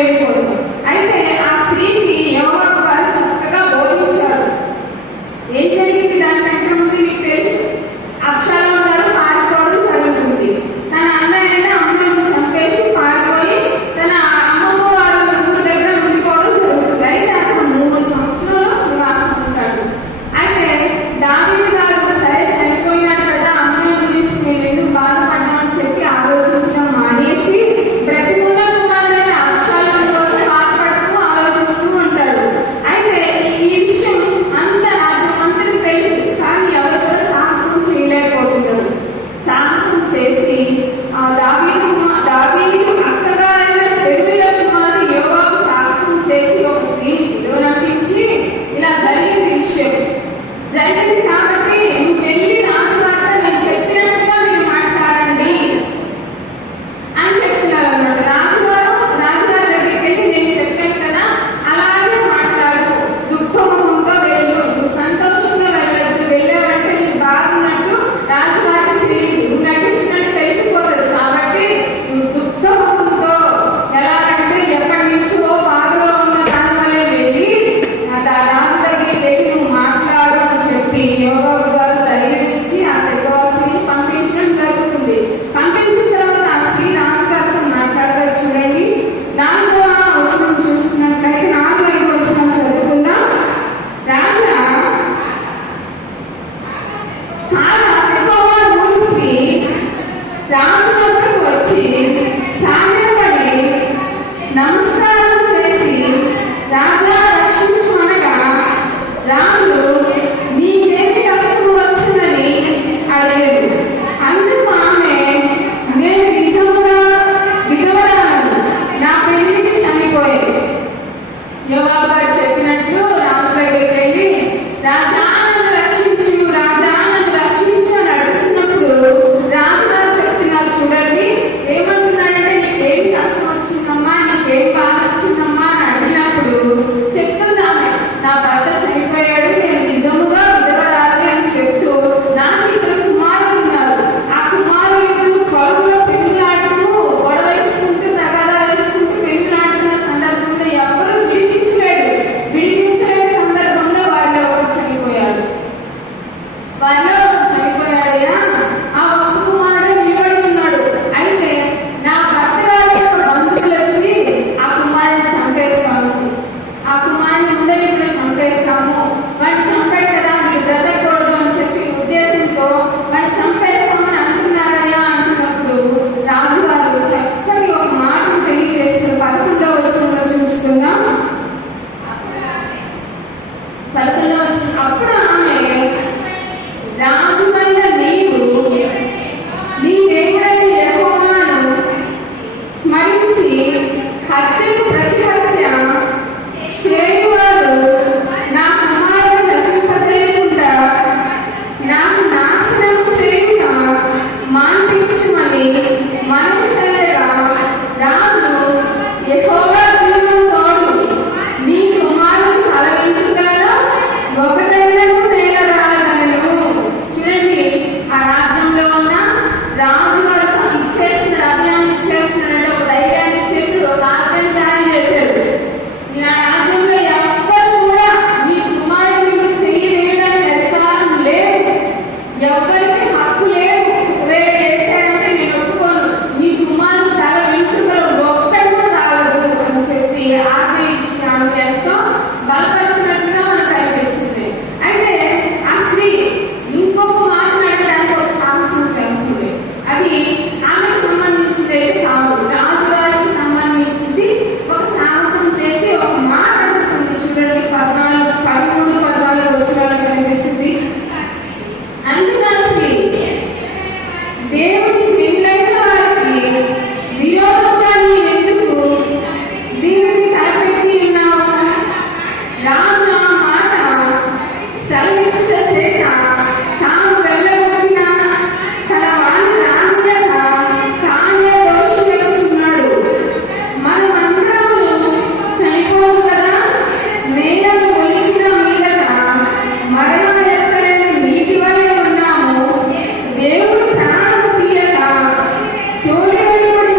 వెళ్ళిపోతుంది. అయితే ఆ స్త్రీకి యోవాబు గారు చక్కగా బోధించాడు. ఏం జరిగింది దానికంటే ముందు మీకు తెలుసు, అబ్షాలోము గారు పారిపోవడం జరుగుతుంది. తన అన్నయ్య అమ్మను చంపేసి పారిపోయి తన అమ్మమ్మ వారి ఊరు దగ్గర ఉండిపోవడం జరుగుతుంది. అయితే అక్కడ 3 సంవత్సరాలు నివాసం ఉంటాడు. అయితే దావీదు గారు సరే చనిపోయినాడు కదా, అమ్మని గురించి నేను ఎందుకు బాధపడ్డామని చెప్పి ఆలోచించడం మానేసి బ్రతికున్న కుమారుడైన అబ్షాలోము కోసం బాధపడుతూ ఆలోచిస్తూ ఉంటాడు. అయితే ఈ విషయం అంత రాజ్యం అంతటికి తెలుసు, కానీ ఎవరు కూడా సాహసం చేయలేకపోతున్నారు. సాహసం చేసి దావీదు అక్కగారైన సెరూయా కుమారుడు యోవాబు సాహసం చేసి ఒక స్త్రీని పిలువనంపించి ఇలా జరిగింది విషయం. జరిగింది కాబట్టి నువ్వు వెళ్ళి రాజుగారితో నేను చెప్పినట్టుగా మీరు మాట్లాడండి అని చెప్తున్నారు అన్నమాట. రాజుగారి దగ్గరికి వెళ్ళి నేను చెప్పాను కదా అలాగే మాట్లాడు, దుఃఖముఖంగా వెళ్ళు, నువ్వు సంతోషంగా వెళ్ళద్దు. వెళ్ళావంటే నీకు బాగున్నట్టు రాజుగారికి తెలియదు, నువ్వు నటిస్తున్నట్టు తెలిసిపోతుంది. కాబట్టి నువ్వు దుఃఖముఖంతో ఎలాగంటే ఎప్పటి నుంచో బాధలో ఉన్న దాని వల్లే వెళ్ళి రాజు దగ్గరికి వెళ్ళి నువ్వు మాట్లాడు అని చెప్పి యోవాబు గారు ధైర్యం ఇచ్చి ఆ తెగవాసిని పంపించడం జరుగుతుంది. పంపించిన తర్వాత ఆ స్త్రీ రాజుగారితో మాట్లాడతారు. చూడండి 4వ వచనం చూసుకున్నట్లయితే 4-5 వచనం చదువుకుందాం. రాజా తెకోవ ఊరి స్త్రీ రాజు వద్దకు వచ్చి సాగిలపడి నమస్కారం చేసి రాజా రక్షించు అనగా రాజు నీకేమి కష్టం వచ్చిందని అడిగాడు. అందుకు ఆమె నేను నిజముగా విధవరాలను, నా పెళ్లికి చనిపోయాడు. యోవాబు గారు చెప్పినట్లు రాజు దగ్గరికి వెళ్ళి రాజా నన్ను రక్షించు, రాజా నన్ను రక్షించు అని అడుగుతున్నప్పుడు రాజుగారు చెప్తున్నారు. చూడండి ఏమంటున్నాడంటే నీకేం కష్టం వచ్చిందమ్మా, నీకేం బాధ వచ్చిందమ్మా అని అడిగినప్పుడు చెప్తున్నామే నా భర్త చనిపోయాడు, నేను నిజముగా విధవరాలి అని చెప్తూ నాకు 2 కుమారులు ఉన్నారు. ఆ కుమారులు పొలంలో పెళ్లిలాడుతూ గొడవ వేసుకుంటూ తగాదా వేసుకుంటూ పెళ్లిలాడుతున్న సందర్భంలో ఎవరు విడిపించలేని సందర్భంలో వారిలో ఒకరు చనిపోయాడు. చనిపోయాడయ్యా, ఆ ఒక్క కుమారుడు నిలబడి ఉన్నాడు. అయితే నా భర్త గారి యొక్క బంధువులు వచ్చి ఆ కుమారుని చంపేస్తాము, ఆ కుమారుని ఉండలిప్పుడు చంపేస్తాము, వాడిని చంపాడు కదా మీరు బ్రతకూడదు అని చెప్పి ఉద్దేశంతో వాడిని చంపేస్తామని అంటున్నారయ్యా అంటున్నప్పుడు రాజుగారు చక్కని ఒక మాటను తెలియజేసిన 11వ వచనంలో చూస్తున్నాం. 11వ వచనం అప్పుడు ఆమె రాజువైన నీవు నీ దేవుడైన యెహోవాను స్మరించి హత్యకు ప్రతిహత్య చేయువారు నా కుమారుని నశింపజేయకుండా నాకు నాశనం చేయుట మాన్పించుమని మనవి చేయగా రాజు యెహోవా జీవము తోడు నీ కుమారుని తల వెంట్రుకలలో ఒకటైనను నేల రాలదనెను. చూడండి ఆ రాజ్యంలో ఉన్న రాజుగారు ఇచ్చేసిన అభియాన్ని ఇచ్చేస్తున్నాడంటే ఒక ధైర్యాన్ని ఇచ్చేసి ఒక ఆజ్ఞను జారీ చేశాడు. నా రాజ్యంలో ఎవ్వరు కూడా మీ కుమారుని మీద చెయ్యి వేయడానికి అధికారం లేదు, ఎవరికి హక్కు లేదు. ఒకవేళ వేసాడంటే నేను ఒప్పుకోను, మీ కుమారుని తల వెంట్రుకలు ఒక్కటి కూడా రాలదు అని చెప్పి ఆజ్ఞ ఇచ్చి ఆమె ఎంతో బలపరిచినట్టుగా మనకు అనిపిస్తుంది. అయితే ఆ స్త్రీ ఇంకొక మాట్లాడడానికి ఒక సాహసం చేస్తుంది. అది ఆమెకు సంబంధించింది అయితే కాదు, రాజుగారికి సంబంధించింది. ఒక సాహసం చేసి ఒక మాట అడుగుతుంది. చూడండి 13-14 వచనాలు కనిపిస్తుంది. అందుకు ఆ స్త్రీ దేవుని జనులైన వారికి విరోధంగా నీ